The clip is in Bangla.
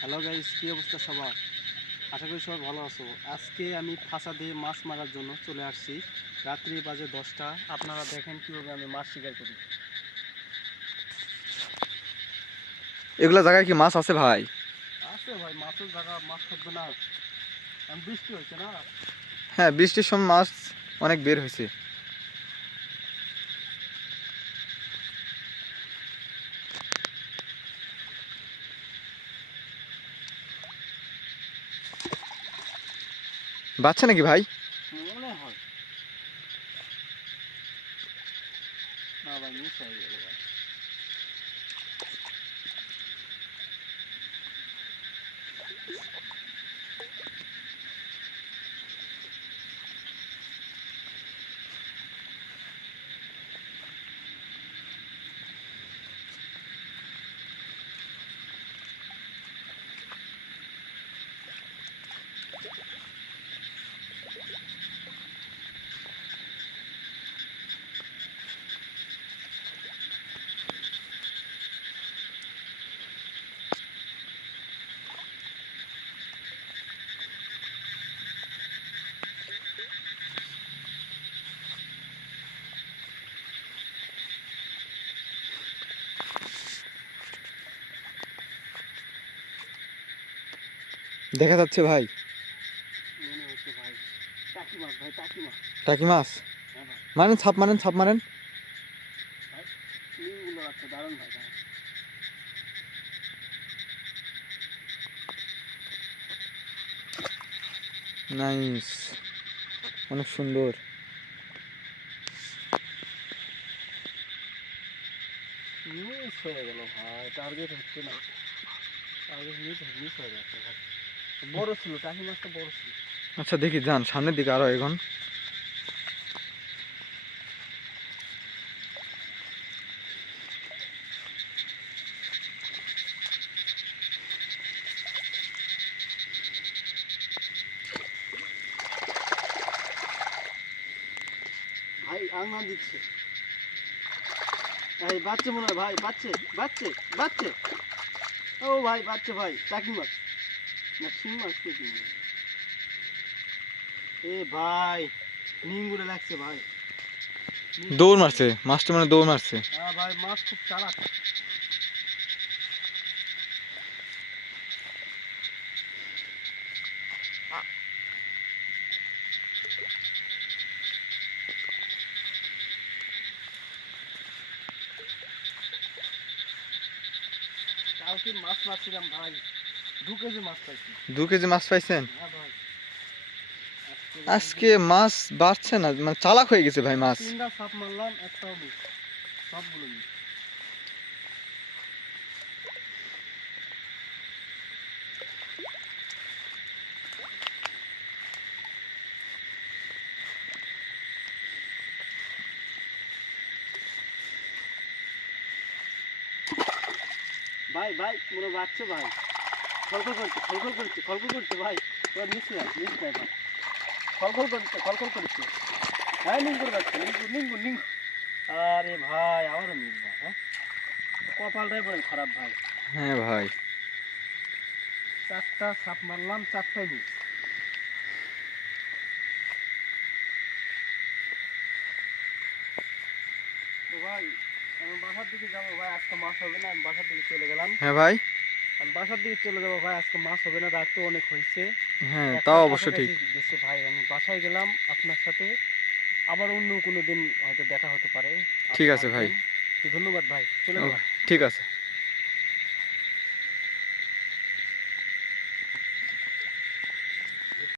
হ্যালো গাইস, কি অবস্থা সবার? আশা করি সবাই ভালো আছো। আজকে আমি ফাঁসা দিয়ে মাছ মারার জন্য চলে আসছি। রাত্রি বাজে 10টা। আপনারা দেখেন কিভাবে আমি মাছ শিকার করি। এগুলা জায়গায় কি মাছ আছে ভাই? আছে ভাই, মাছের জায়গা, মাছ থাকবে না? বৃষ্টি হয়েছে না। হ্যাঁ, বৃষ্টির সময় মাছ অনেক বের হয়েছে। বাচ্চা নাকি ভাই? মনে হয় না ভাই, মিস হয়ে গেল ভাই। দেখা যাচ্ছে ভাই। মনে হচ্ছে ভাই টাকি মাছ, ভাই টাকি মাছ। টাকি মাছ হ্যাঁ ভাই, মারেন, ছাপ মারেন, ছাপ মারেন। ভাই লিঙ্কগুলো আছে, দারুণ ভাই। হ্যাঁ নাইস, অনেক সুন্দর। মিস হয়ে গেল ভাই, টার্গেট হচ্ছে না। টার্গেট মিস হয়ে যাচ্ছে ভাই। বড় ছিল, টাকি মাছটা বড় ছিল। আচ্ছা দেখি, যান সামনের দিকে আরো এখন। ভাই আঙা দিচ্ছে। এই বাচ্চা মনে হয় ভাই, বাচ্চে। ও ভাই বাচ্চা ভাই, টাকি মাছ না শিং মাছ কি? এ ভাই নিঙ্গুরে লাগছে ভাই। দৌড় মারছে মাছটা, মানে দৌড় মারছে। হ্যাঁ ভাই, মাছ খুব চালাক। কালকে মাছ মারছিলাম ভাই, 2 কেজি মাছ পাইছি। 2 কেজি মাছ পাইছেন? হ্যাঁ ভাই, আজকে মাছ বাড়ছে না, মানে চালাক হয়ে গেছে ভাই মাছ। 3টা সাপ মারলাম, একটাও মিস, সবগুলো মিস। ভাই ভাই মনে বাচ্চা ভাই, খলখল করছে ভাই। তোর মিস নাই ভাই, খলখল করছে। হ্যাঁ নিঙ্গুর বাচ্চা, নিঙ্গুর। আরে ভাই আমারও মিস ভাই। হ্যাঁ কপালটাই বলেন খারাপ ভাই। হ্যাঁ ভাই। 4টা সাপ মারলাম, 4টাই মিস। তো ভাই আমি বাসার দিকে যাবো ভাই, আজকে মাছ হবে না। আমি বাসার দিকে চলে গেলাম। হ্যাঁ ভাই। আমি বাসার দিকে চলে যাবো ভাই, আজকে মাছ হবে না, রাত তো অনেক হয়েছে। হ্যাঁ, তাও একটার অবশ্য ঠিক। কাছাকাছি গেছে ভাই। আমি বাসায় গেলাম আপনার সাথে, আবার অন্য কোনো দিন হয়তো দেখা হতে পারে। ঠিক আপনি আছে ভাই। আসবেন। তো ধন্যবাদ ভাই, চলে ও, গেলাম। ঠিক আছে।